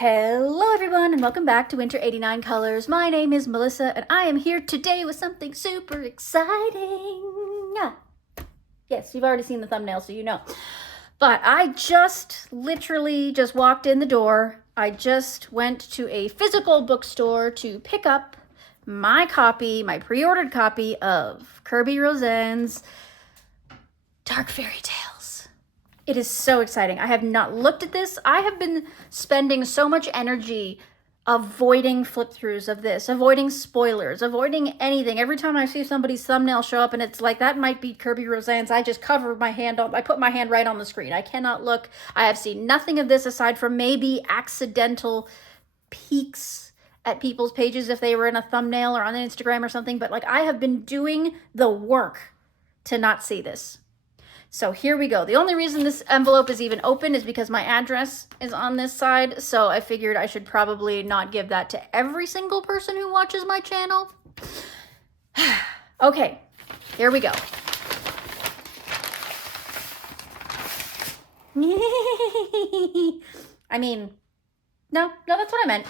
Hello everyone and welcome back to Winter 89 Colors. My name is Melissa and I am here today with something super exciting. Yes, you've already seen the thumbnail so you know. But I literally just walked in the door. I just went to a physical bookstore to pick up my pre-ordered copy of Kerby Rosanes' Dark Fairytales. It is so exciting. I have not looked at this. I have been spending so much energy avoiding flip-throughs of this, avoiding spoilers, avoiding anything. Every time I see somebody's thumbnail show up and it's like, that might be Kerby Rosanes, I just cover my hand on, I put my hand right on the screen. I cannot look. I have seen nothing of this aside from maybe accidental peeks at people's pages if they were in a thumbnail or on Instagram or something. But like, I have been doing the work to not see this. So here we go. The only reason this envelope is even open is because my address is on this side. So I figured I should probably not give that to every single person who watches my channel. Okay, here we go. I mean, no, that's what I meant.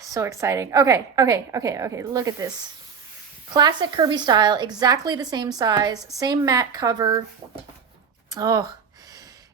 So exciting. Okay. Look at this. Classic Kerby style, exactly the same size, same matte cover. Oh,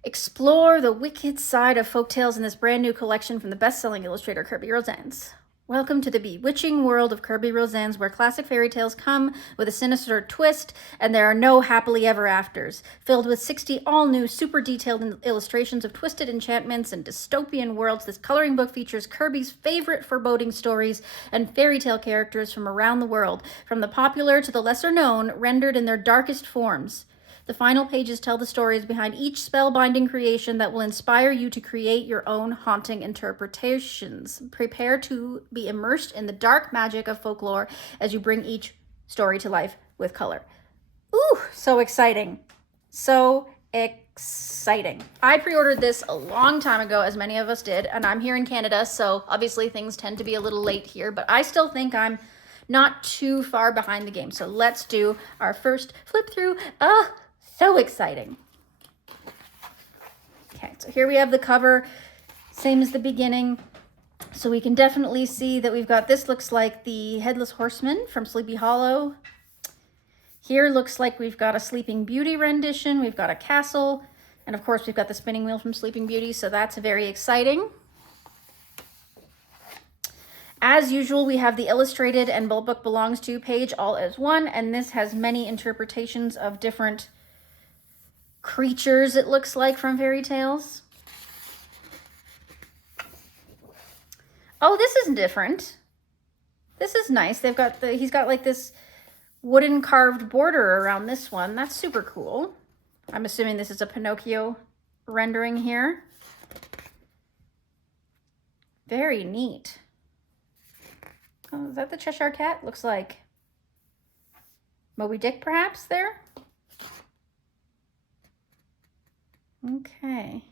explore the wicked side of folktales in this brand new collection from the best-selling illustrator Kerby Rosanes. Welcome to the bewitching world of Kerby Rosanes, where classic fairy tales come with a sinister twist, and there are no happily ever afters. Filled with 60 all-new, super detailed illustrations of twisted enchantments and dystopian worlds, this coloring book features Kerby's favorite foreboding stories and fairy tale characters from around the world, from the popular to the lesser known, rendered in their darkest forms. The final pages tell the stories behind each spellbinding creation that will inspire you to create your own haunting interpretations. Prepare to be immersed in the dark magic of folklore as you bring each story to life with color. Ooh, so exciting. So exciting. I pre-ordered this a long time ago, as many of us did, and I'm here in Canada, so obviously things tend to be a little late here, but I still think I'm not too far behind the game. So let's do our first flip through. So exciting. Okay, so here we have the cover, same as the beginning. So we can definitely see that we've got, this looks like the Headless Horseman from Sleepy Hollow. Here looks like we've got a Sleeping Beauty rendition. We've got a castle. And of course, we've got the spinning wheel from Sleeping Beauty. So that's very exciting. As usual, we have the illustrated and book belongs to page all as one. And this has many interpretations of different creatures, it looks like, from fairy tales. Oh, this is different. This is nice. They've got he's got like this wooden carved border around this one. That's super cool. I'm assuming this is a Pinocchio rendering here. Very neat. Oh, is that the Cheshire Cat? Looks like Moby Dick perhaps there. Okay.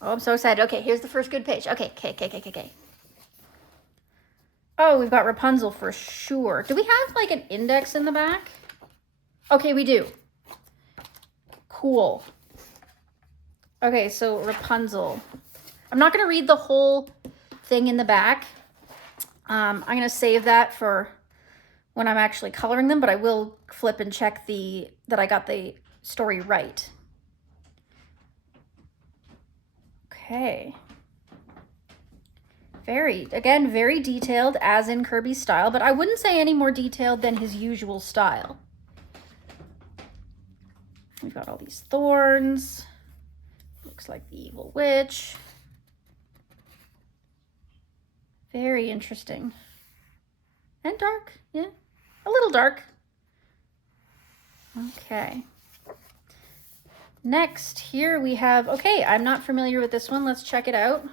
Oh, I'm so excited. Okay, here's the first good page. Okay. Oh, we've got Rapunzel for sure. Do we have like an index in the back? Okay, we do. Cool. Okay, so Rapunzel. I'm not going to read the whole thing in the back. I'm going to save that for when I'm actually coloring them, but I will flip and check that I got the story right. Okay. Very detailed, as in Kerby's style, but I wouldn't say any more detailed than his usual style. We've got all these thorns. Looks like the evil witch. Very interesting. And dark, yeah. A little dark. Okay. Next, here we have, okay, I'm not familiar with this one. Let's check it out.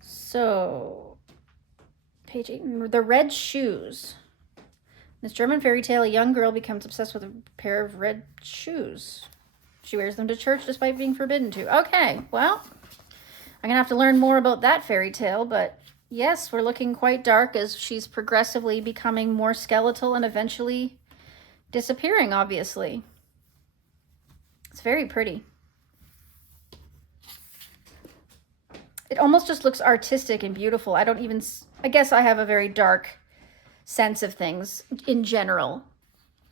So, page 8, The Red Shoes. In this German fairy tale, a young girl becomes obsessed with a pair of red shoes. She wears them to church despite being forbidden to. Okay, well, I'm gonna have to learn more about that fairy tale, but yes, we're looking quite dark as she's progressively becoming more skeletal and eventually disappearing, obviously. It's very pretty. It almost just looks artistic and beautiful. I don't even, I guess I have a very dark sense of things in general.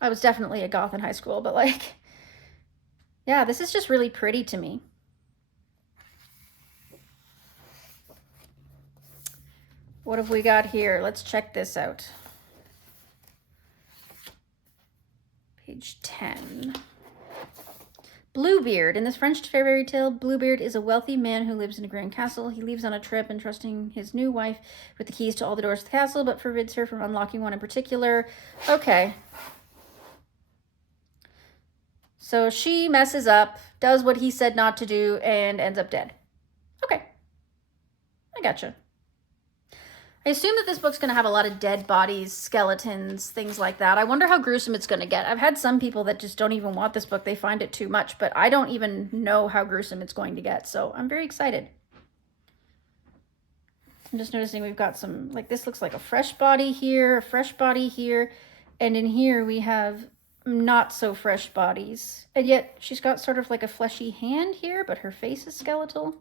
I was definitely a goth in high school, but like, yeah, this is just really pretty to me. What have we got here? Let's check this out. Page 10. Bluebeard. In this French fairy tale, Bluebeard is a wealthy man who lives in a grand castle. He leaves on a trip entrusting his new wife with the keys to all the doors of the castle, but forbids her from unlocking one in particular. Okay. So she messes up, does what he said not to do, and ends up dead. Okay. I gotcha. I assume that this book's going to have a lot of dead bodies, skeletons, things like that. I wonder how gruesome it's going to get. I've had some people that just don't even want this book. They find it too much, but I don't even know how gruesome it's going to get. So I'm very excited. I'm just noticing we've got some, like this looks like a fresh body here, a fresh body here. And in here we have not so fresh bodies. And yet she's got sort of like a fleshy hand here, but her face is skeletal.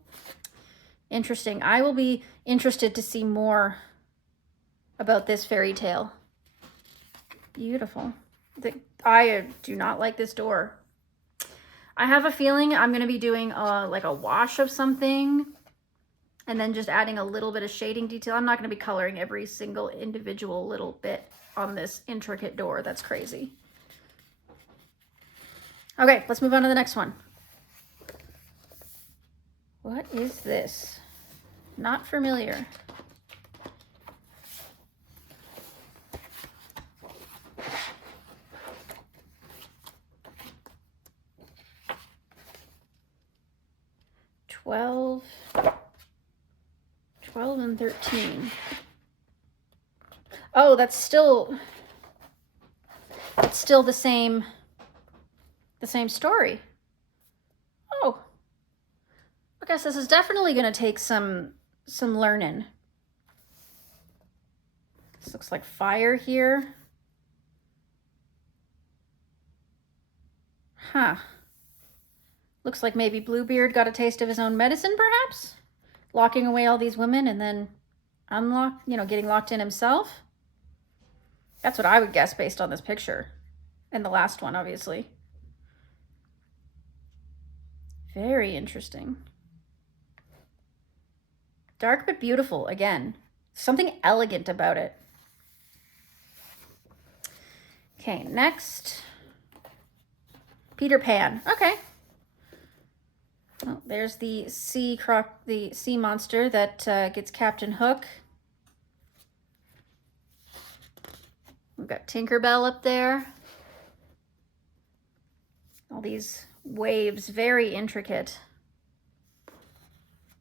Interesting. I will be interested to see more about this fairy tale. Beautiful. I do not like this door. I have a feeling I'm going to be doing like a wash of something and then just adding a little bit of shading detail. I'm not going to be coloring every single individual little bit on this intricate door. That's crazy. Okay, let's move on to the next one. What is this? Not familiar. Twelve and 13. Oh, that's still the same story. Oh, I guess this is definitely going to take some learning. This looks like fire here. Huh. Looks like maybe Bluebeard got a taste of his own medicine, perhaps? Locking away all these women and then getting locked in himself? That's what I would guess based on this picture. And the last one, obviously. Very interesting. Dark but beautiful, again. Something elegant about it. Okay, next. Peter Pan. Okay. Oh, there's the sea monster that gets Captain Hook. We've got Tinkerbell up there. All these waves, very intricate.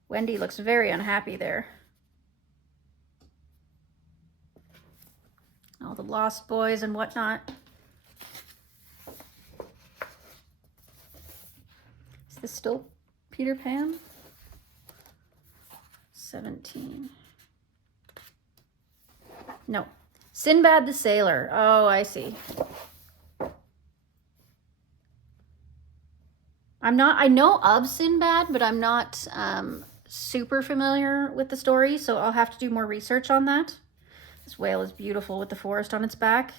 Wendy looks very unhappy there. All the Lost Boys and whatnot. Is this still Peter Pan? 17. No. Sinbad the Sailor. Oh, I see. I know of Sinbad, but I'm not super familiar with the story, so I'll have to do more research on that. This whale is beautiful with the forest on its back.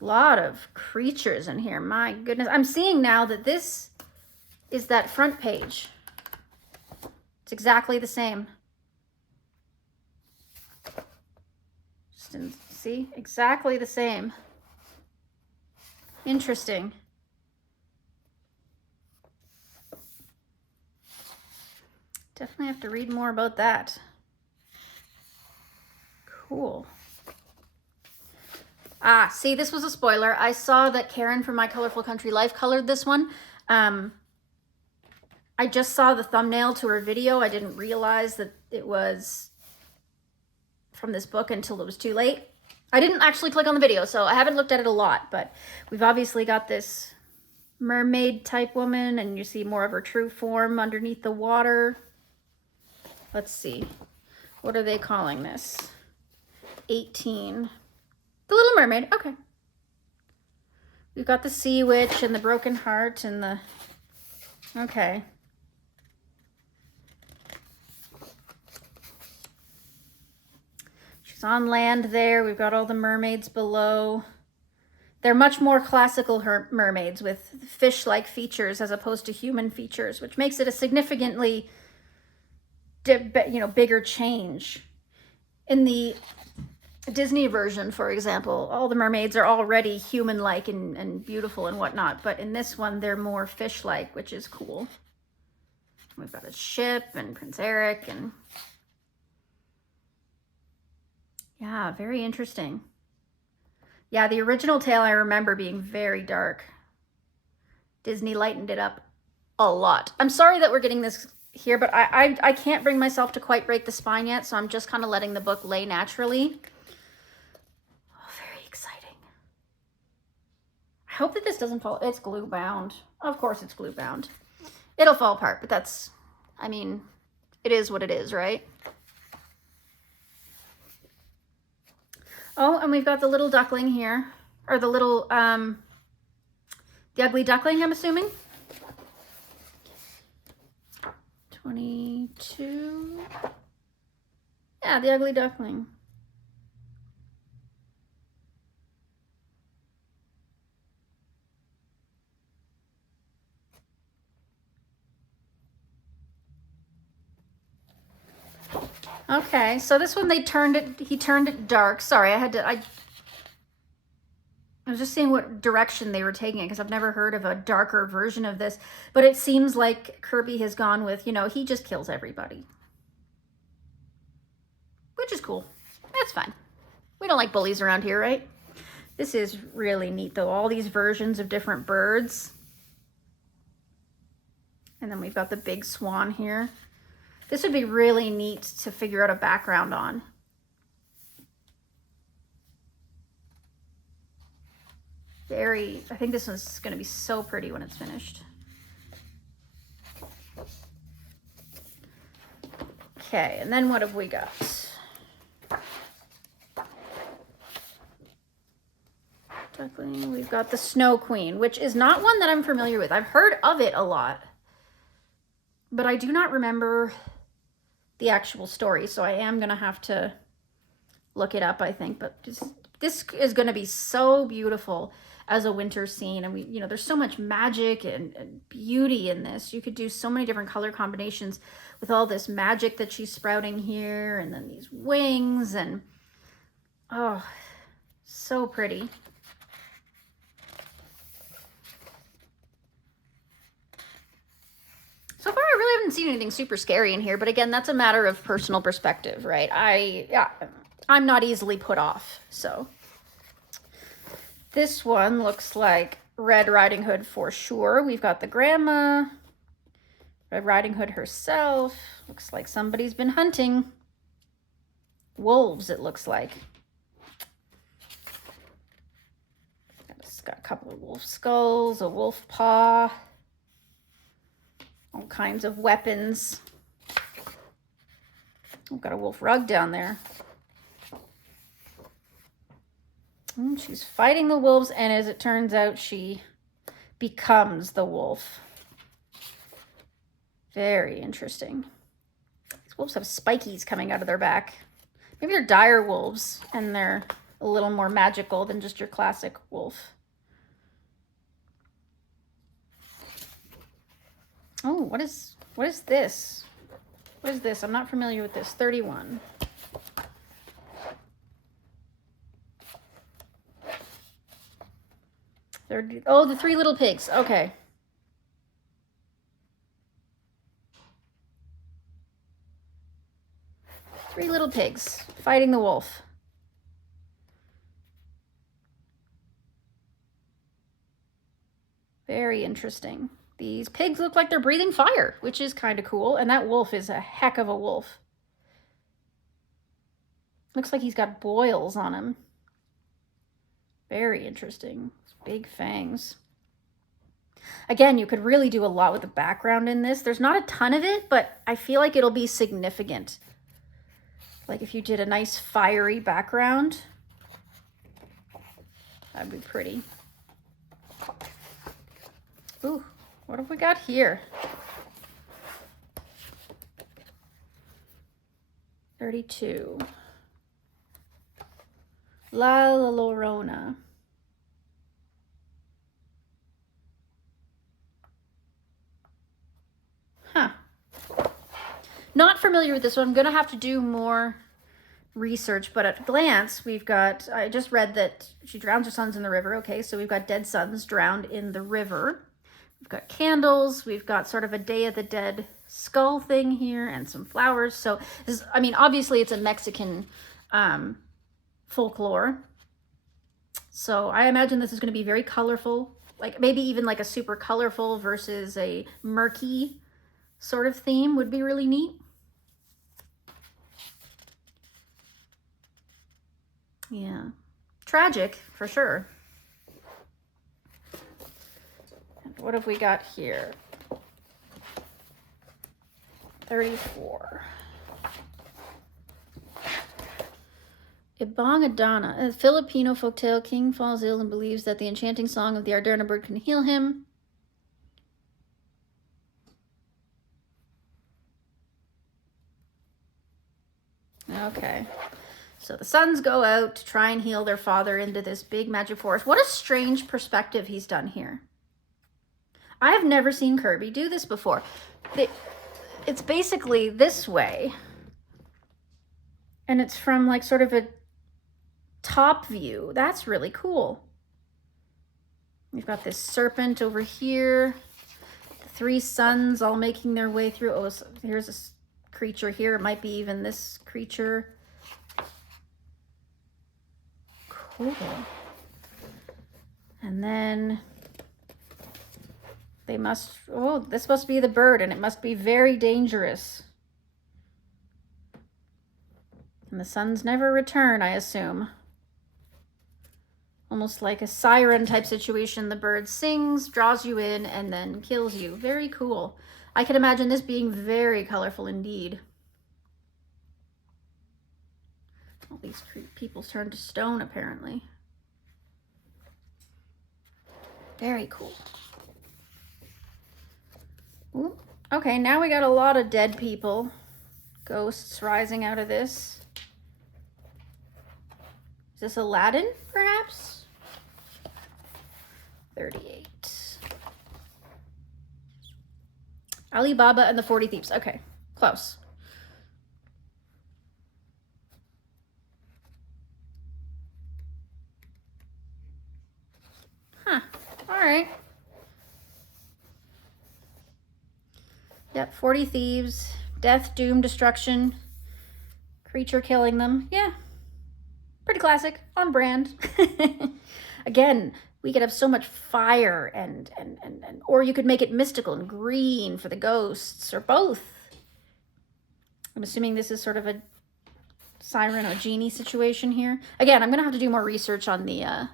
A lot of creatures in here, my goodness. I'm seeing now that this is that front page. It's exactly the same. See? Exactly the same. Interesting. Definitely have to read more about that. Cool. Ah, see, this was a spoiler. I saw that Karen from My Colorful Country Life colored this one. I just saw the thumbnail to her video. I didn't realize that it was from this book until it was too late. I didn't actually click on the video, so I haven't looked at it a lot, but we've obviously got this mermaid type woman, and you see more of her true form underneath the water. Let's see. What are they calling this? 18. The Little Mermaid. Okay. We've got the Sea Witch and the Broken Heart and the... Okay. She's on land there. We've got all the mermaids below. They're much more classical mermaids with fish-like features as opposed to human features, which makes it a significantly, bigger change. In the Disney version, for example, all the mermaids are already human-like and beautiful and whatnot, but in this one, they're more fish-like, which is cool. We've got a ship and Prince Eric, and yeah, very interesting. Yeah, the original tale I remember being very dark. Disney lightened it up a lot. I'm sorry that we're getting this here, but I can't bring myself to quite break the spine yet, so I'm just kind of letting the book lay naturally. Oh, very exciting. I hope that this doesn't fall. It's glue bound. Of course it's glue bound. It'll fall apart, but that's, I mean, it is what it is, right? Oh, and we've got the little duckling here, or the little, the ugly duckling, I'm assuming. 22. Yeah, the ugly duckling. Okay, so this one he turned it dark. Sorry, I was just seeing what direction they were taking it because I've never heard of a darker version of this, but it seems like Kerby has gone with, he just kills everybody. Which is cool. That's fine. We don't like bullies around here, right? This is really neat though. All these versions of different birds. And then we've got the big swan here. This would be really neat to figure out a background on. I think this one's going to be so pretty when it's finished. Okay, and then what have we got? Duckling, we've got the Snow Queen, which is not one that I'm familiar with. I've heard of it a lot, but I do not remember the actual story, so I am going to have to look it up, I think. But this is going to be so beautiful as a winter scene. And there's so much magic and beauty in this. You could do so many different color combinations with all this magic that she's sprouting here, and then these wings, and oh, so pretty. So far, I really haven't seen anything super scary in here, but again, that's a matter of personal perspective, right? I'm not easily put off, so. This one looks like Red Riding Hood for sure. We've got the grandma, Red Riding Hood herself. Looks like somebody's been hunting wolves, it looks like. It's got a couple of wolf skulls, a wolf paw. All kinds of weapons. We've got a wolf rug down there. And she's fighting the wolves, and as it turns out, she becomes the wolf. Very interesting. These wolves have spikies coming out of their back. Maybe they're dire wolves, and they're a little more magical than just your classic wolf. Oh, what is this? What is this? I'm not familiar with this. 31. Oh, the Three Little Pigs. Okay. Three Little Pigs fighting the wolf. Very interesting. These pigs look like they're breathing fire, which is kind of cool. And that wolf is a heck of a wolf. Looks like he's got boils on him. Very interesting. Big fangs. Again, you could really do a lot with the background in this. There's not a ton of it, but I feel like it'll be significant. Like if you did a nice fiery background, that'd be pretty. Ooh. What have we got here? 32. La Llorona. Huh. Not familiar with this one. I'm going to have to do more research, but at a glance, we've got, I just read that she drowns her sons in the river. Okay, so we've got dead sons drowned in the river. We've got candles. We've got sort of a Day of the Dead skull thing here and some flowers. So this is, I mean, obviously it's a Mexican folklore. So I imagine this is going to be very colorful, like maybe even like a super colorful versus a murky sort of theme would be really neat. Yeah, tragic for sure. What have we got here? 34. Ibangadana, a Filipino folktale. King falls ill and believes that the enchanting song of the Arderna bird can heal him. Okay. So the sons go out to try and heal their father into this big magic forest. What a strange perspective he's done here. I have never seen Kerby do this before. It's basically this way. And it's from like sort of a top view. That's really cool. We've got this serpent over here. The three sons all making their way through. Oh, so here's a creature here. It might be even this creature. Cool. And then they must, oh, this must be the bird, and it must be very dangerous. And the sons never return, I assume. Almost like a siren type situation. The bird sings, draws you in, and then kills you. Very cool. I can imagine this being very colorful indeed. All these people turn to stone, apparently. Very cool. Ooh. Okay, now we got a lot of dead people. Ghosts rising out of this. Is this Aladdin, perhaps? 38. Alibaba and the 40 Thieves. Okay, close. Huh, all right. Yep, 40 Thieves, death, doom, destruction, creature killing them. Yeah, pretty classic, on brand. Again, we could have so much fire and or you could make it mystical and green for the ghosts, or both. I'm assuming this is sort of a siren or genie situation here. Again, I'm gonna have to do more research on the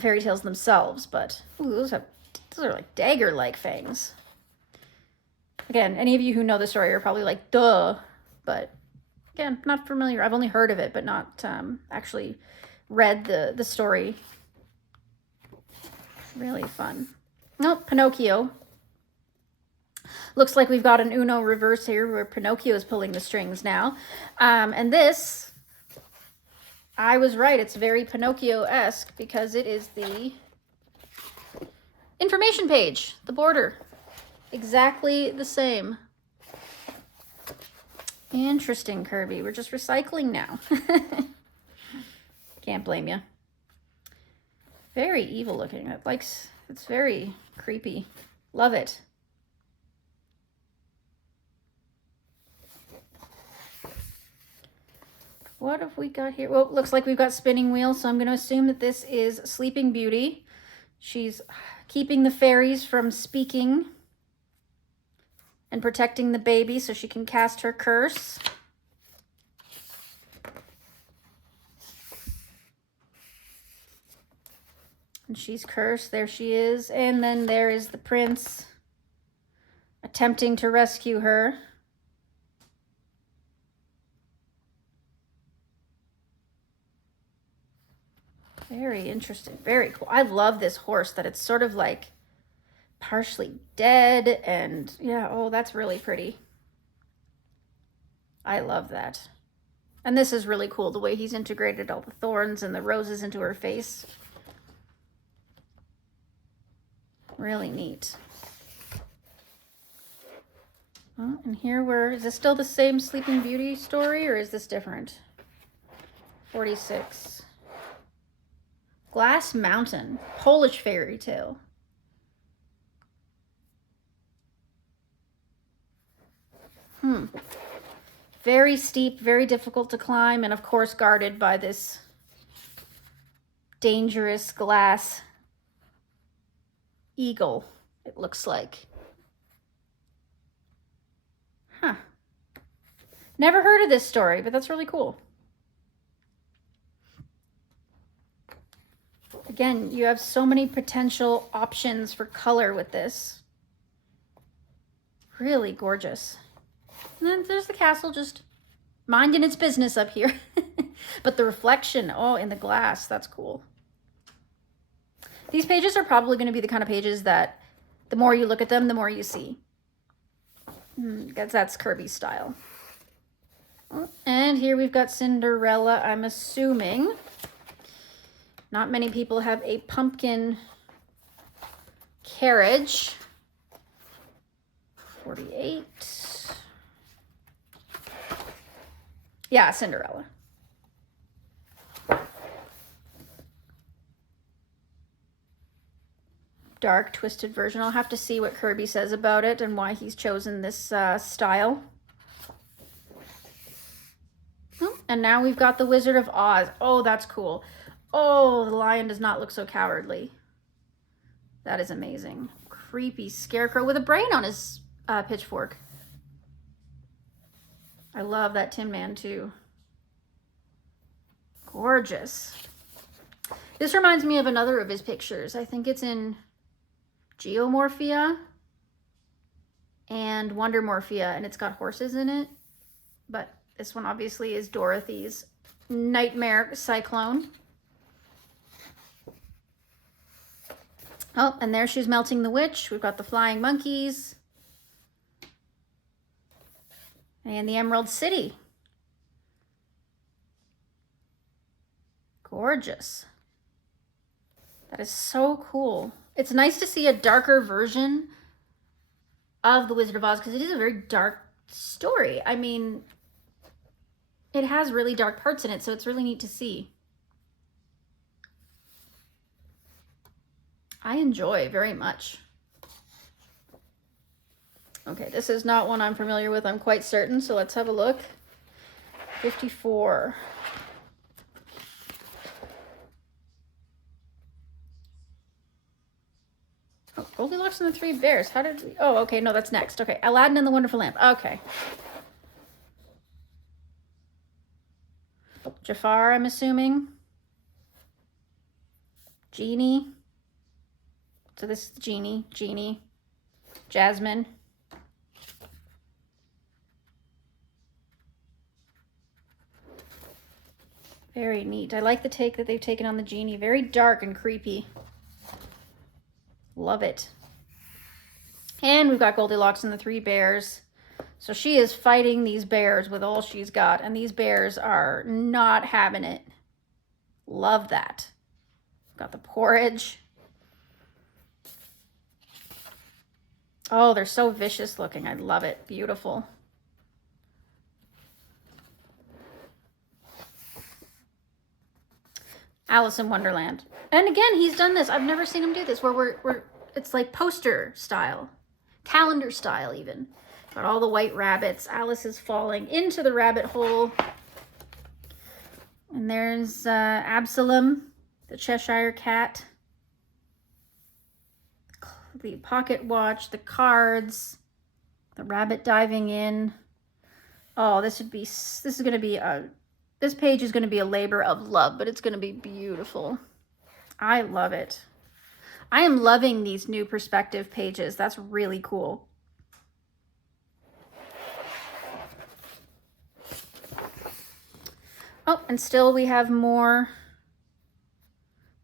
fairy tales themselves, but ooh, those are like dagger-like fangs. Again, any of you who know the story are probably like, duh, but again, not familiar. I've only heard of it, but not actually read the story. Really fun. Nope, Pinocchio. Looks like we've got an Uno reverse here where Pinocchio is pulling the strings now. And this, I was right, it's very Pinocchio-esque because it is the information page, the border. Exactly the same. Interesting, Kerby. We're just recycling now. Can't blame you. Very evil looking. It's very creepy. Love it. What have we got here? Well, looks like we've got spinning wheels, so I'm going to assume that this is Sleeping Beauty. She's keeping the fairies from speaking and protecting the baby so she can cast her curse. And she's cursed. There she is. And then there is the prince attempting to rescue her. Very interesting. Very cool. I love this horse that it's sort of like partially dead, and yeah, oh, that's really pretty. I love that. And this is really cool, the way he's integrated all the thorns and the roses into her face. Really neat. Oh, and here is this still the same Sleeping Beauty story, or is this different? 46. Glass Mountain, Polish fairy tale. Very steep, very difficult to climb, and of course guarded by this dangerous glass eagle, it looks like. Huh. Never heard of this story, but that's really cool. Again, you have so many potential options for color with this. Really gorgeous. And then there's the castle just minding its business up here. But the reflection, oh, in the glass, that's cool. These pages are probably going to be the kind of pages that the more you look at them, the more you see. That's Kerby's style. And here we've got Cinderella, I'm assuming. Not many people have a pumpkin carriage. 48. Yeah, Cinderella. Dark, twisted version. I'll have to see what Kerby says about it and why he's chosen this style. Oh, and now we've got the Wizard of Oz. Oh, that's cool. Oh, the lion does not look so cowardly. That is amazing. Creepy scarecrow with a brain on his pitchfork. I love that Tin Man too. Gorgeous. This reminds me of another of his pictures. I think it's in Geomorphia and Wondermorphia, and it's got horses in it. But this one obviously is Dorothy's Nightmare Cyclone. Oh, and there she's melting the witch. We've got the flying monkeys. And the Emerald City. Gorgeous. That is so cool. It's nice to see a darker version of The Wizard of Oz because it is a very dark story. I mean, it has really dark parts in it, so it's really neat to see. I enjoy very much. Okay, this is not one I'm familiar with, I'm quite certain, so let's have a look. 54. Oh, Goldilocks and the Three Bears. How did we... Oh, okay, no, that's next. Okay, Aladdin and the Wonderful Lamp. Okay. Jafar, I'm assuming. Genie. So this is Genie. Jasmine. Very neat. I like the take that they've taken on the Genie. Very dark and creepy. Love it. And we've got Goldilocks and the Three Bears. So she is fighting these bears with all she's got, and these bears are not having it. Love that. Got the porridge. Oh, they're so vicious looking. I love it. Beautiful. Alice in Wonderland. And again, he's done this. I've never seen him do this, where it's like poster style, calendar style even. Got all the white rabbits. Alice is falling into the rabbit hole. And there's Absalom, the Cheshire Cat. The pocket watch, the cards, the rabbit diving in. Oh, this page is going to be a labor of love, but it's going to be beautiful. I love it. I am loving these new perspective pages. That's really cool. Oh, and still we have more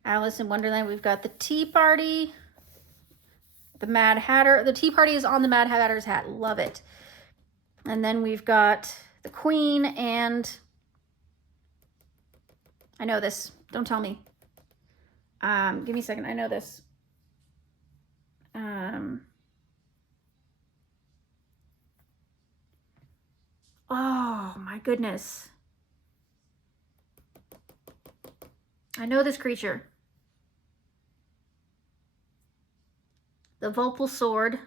Alice in Wonderland. We've got the Tea Party. The Mad Hatter. The Tea Party is on the Mad Hatter's hat. Love it. And then we've got the Queen and I know this. Don't tell me. Give me a second. I know this. Oh my goodness. I know this creature. The Volpal Sword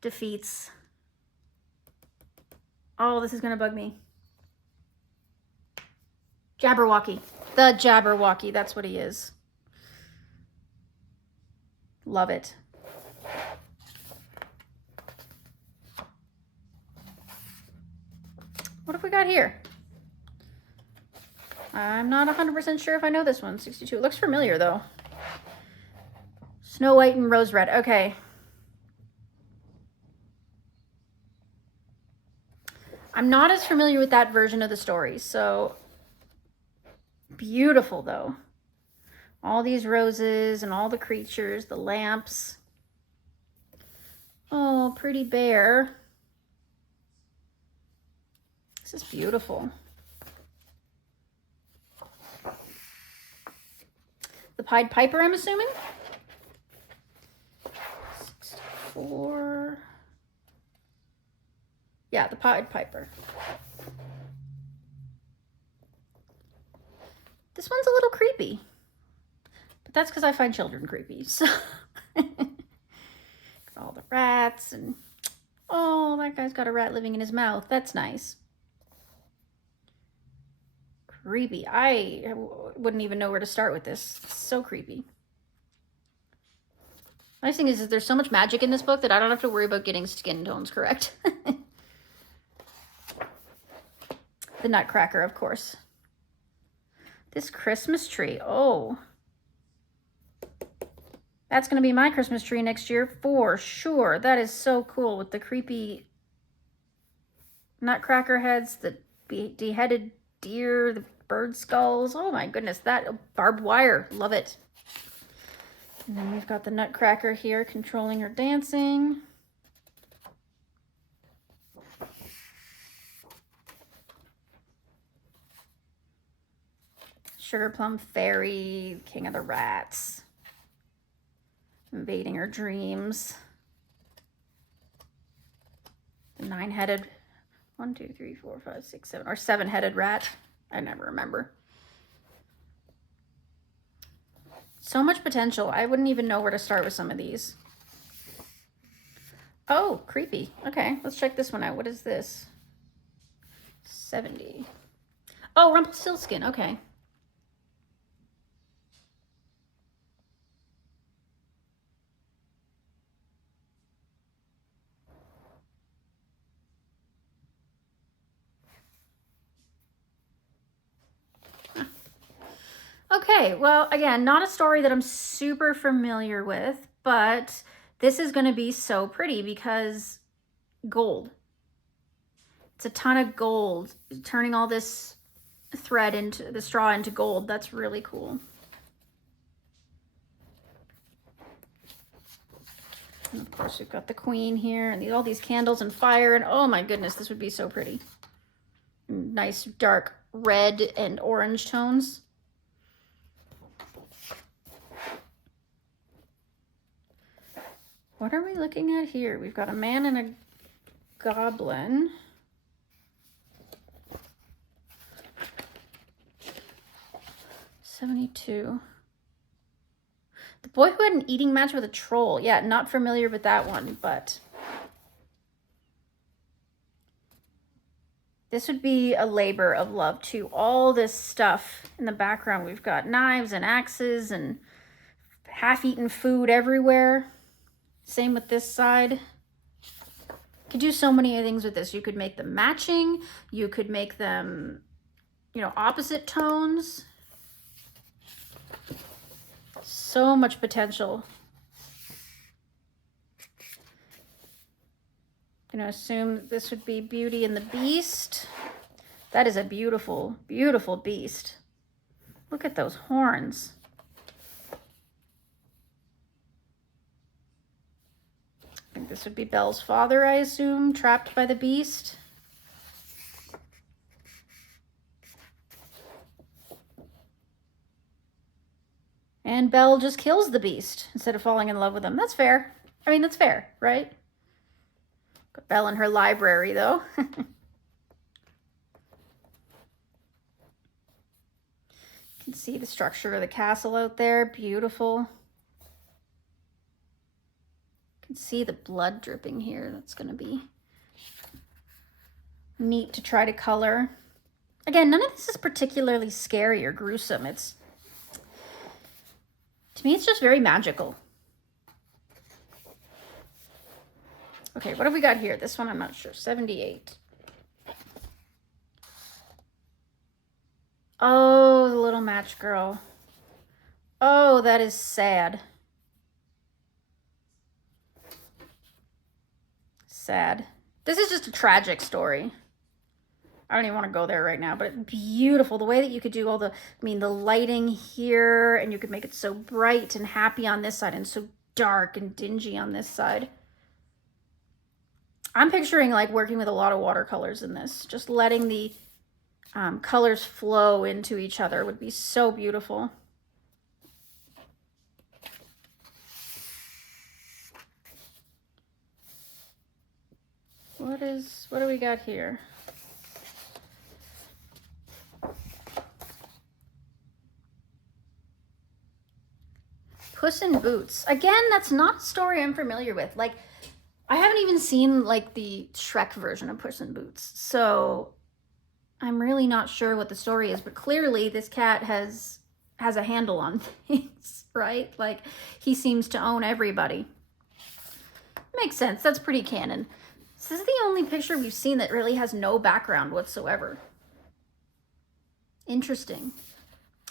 defeats. Oh, this is gonna bug me. Jabberwocky. The Jabberwocky, that's what he is. Love it. What have we got here? I'm not 100% sure if I know this one. 62. It looks familiar though. Snow White and Rose Red. Okay. I'm not as familiar with that version of the story, so beautiful though. All these roses and all the creatures, the lamps. Oh, pretty bear. This is beautiful. The Pied Piper, I'm assuming? 64. Yeah, the Pied Piper. This one's a little creepy. But that's because I find children creepy. So all the rats and... Oh, that guy's got a rat living in his mouth. That's nice. Creepy. I wouldn't even know where to start with this. It's so creepy. Nice thing is there's so much magic in this book that I don't have to worry about getting skin tones correct. The Nutcracker, of course. This Christmas tree. Oh. That's going to be my Christmas tree next year for sure. That is so cool with the creepy Nutcracker heads, the beheaded deer, the bird skulls. Oh my goodness, that barbed wire. Love it. And then we've got the Nutcracker here controlling her dancing. Sugar Plum Fairy, King of the Rats. Invading her dreams. The 9-headed, 1, 2, 3, 4, 5, 6, 7, or 7-headed rat. I never remember. So much potential. I wouldn't even know where to start with some of these. Oh, creepy. Okay, let's check this one out. What is this? 70. Oh, Rumpelstiltskin. Okay. Okay, well, again, not a story that I'm super familiar with, but this is going to be so pretty because gold. It's a ton of gold. Turning all this thread into the straw into gold. That's really cool. And of course, we've got the queen here and all these candles and fire. And oh my goodness, this would be so pretty. Nice dark red and orange tones. What are we looking at here? We've got a man and a goblin. $72. The boy who had an eating match with a troll. Yeah, not familiar with that one, but this would be a labor of love too. All this stuff in the background. We've got knives and axes and half-eaten food everywhere. Same with this side. You could do so many things with this. You could make them matching. You could make them, you know, opposite tones. So much potential. I'm gonna assume this would be Beauty and the Beast. That is a beautiful, beautiful beast. Look at those horns. I think this would be Belle's father, I assume, trapped by the beast. And Belle just kills the beast instead of falling in love with him. That's fair. I mean, that's fair, right? Got Belle in her library, though. You can see the structure of the castle out there. Beautiful. You can see the blood dripping here. That's going to be neat to try to color. Again, none of this is particularly scary or gruesome. To me, it's just very magical. Okay, what have we got here? This one, I'm not sure. 78. Oh, the little match girl. Oh, that is sad. Sad. This is just a tragic story. I don't even want to go there right now, but it's beautiful. The way that you could do all the, the lighting here, and you could make it so bright and happy on this side and so dark and dingy on this side. I'm picturing like working with a lot of watercolors in this. Just letting the colors flow into each other would be so beautiful. What do we got here? Puss in Boots. Again, that's not a story I'm familiar with. Like, I haven't even seen like the Shrek version of Puss in Boots. So I'm really not sure what the story is, but clearly this cat has a handle on things, right? Like, he seems to own everybody. Makes sense. That's pretty canon. This is the only picture we've seen that really has no background whatsoever. Interesting.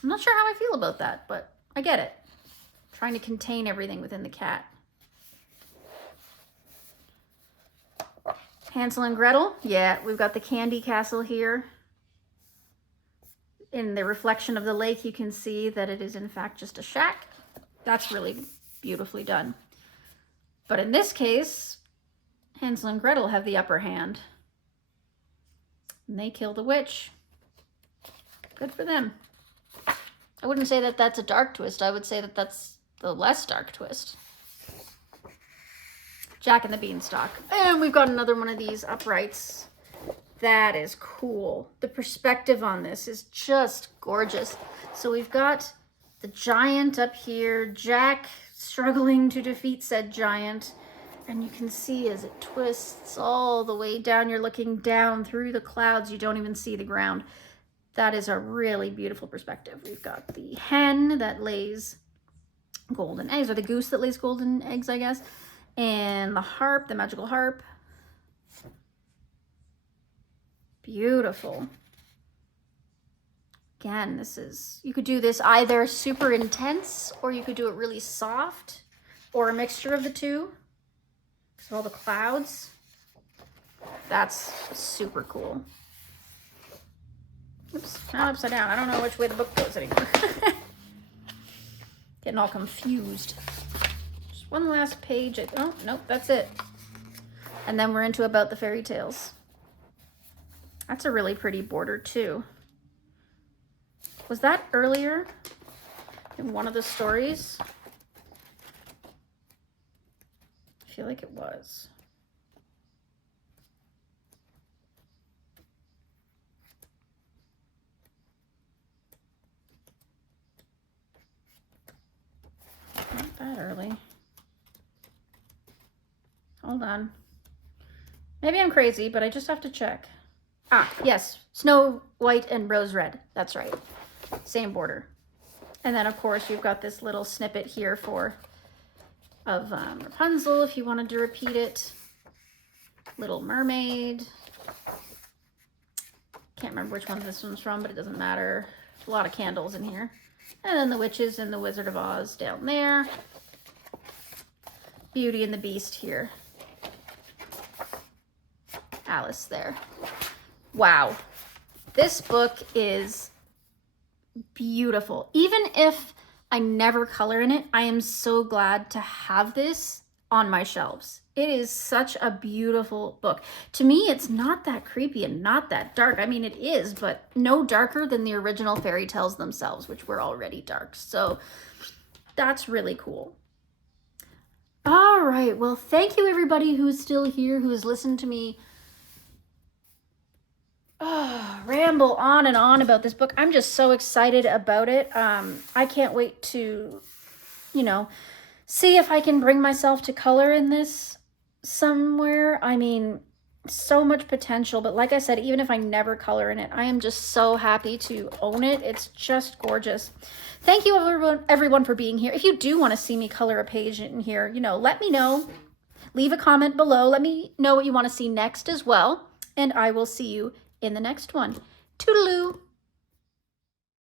I'm not sure how I feel about that, but I get it. Trying to contain everything within the cat. Hansel and Gretel. Yeah, we've got the candy castle here. In the reflection of the lake, you can see that it is in fact just a shack. That's really beautifully done. But in this case, Hansel and Gretel have the upper hand. And they kill the witch. Good for them. I wouldn't say that that's a dark twist. I would say that that's the less dark twist. Jack and the Beanstalk. And we've got another one of these uprights. That is cool. The perspective on this is just gorgeous. So we've got the giant up here, Jack struggling to defeat said giant. And you can see as it twists all the way down, you're looking down through the clouds. You don't even see the ground. That is a really beautiful perspective. We've got the hen that lays golden eggs, or the goose that lays golden eggs, I guess. And the harp, the magical harp. Beautiful. Again, this is, you could do this either super intense, or you could do it really soft, or a mixture of the two. So all the clouds. That's super cool. Oops, now upside down. I don't know which way the book goes anymore. Getting all confused. Just one last page. Oh, nope, that's it. And then we're into About the Fairy Tales. That's a really pretty border too. Was that earlier in one of the stories? I feel like it was. Not that early. Hold on. Maybe I'm crazy, but I just have to check. Ah, yes. Snow White and Rose Red. That's right. Same border. And then, of course, you've got this little snippet here of Rapunzel, if you wanted to repeat it. Little Mermaid. Can't remember which one this one's from, but it doesn't matter. A lot of candles in here. And then the Witches and the Wizard of Oz down there. Beauty and the Beast here. Alice there. Wow. This book is beautiful. Even if I never color in it, I am so glad to have this on my shelves. It is such a beautiful book. To me, it's not that creepy and not that dark. I mean, it is, but no darker than the original fairy tales themselves, which were already dark. So That's really cool. All right. Well, thank you everybody who's still here, who's listened to me ramble on and on about this book. I'm just so excited about it. I can't wait to, you know, see if I can bring myself to color in this somewhere. I mean, so much potential, but like I said, even if I never color in it, I am just so happy to own it. It's just gorgeous. Thank you everyone for being here. If you do want to see me color a page in here, you know, let me know. Leave a comment below. Let me know what you want to see next as well, and I will see you in the next one. Toodaloo!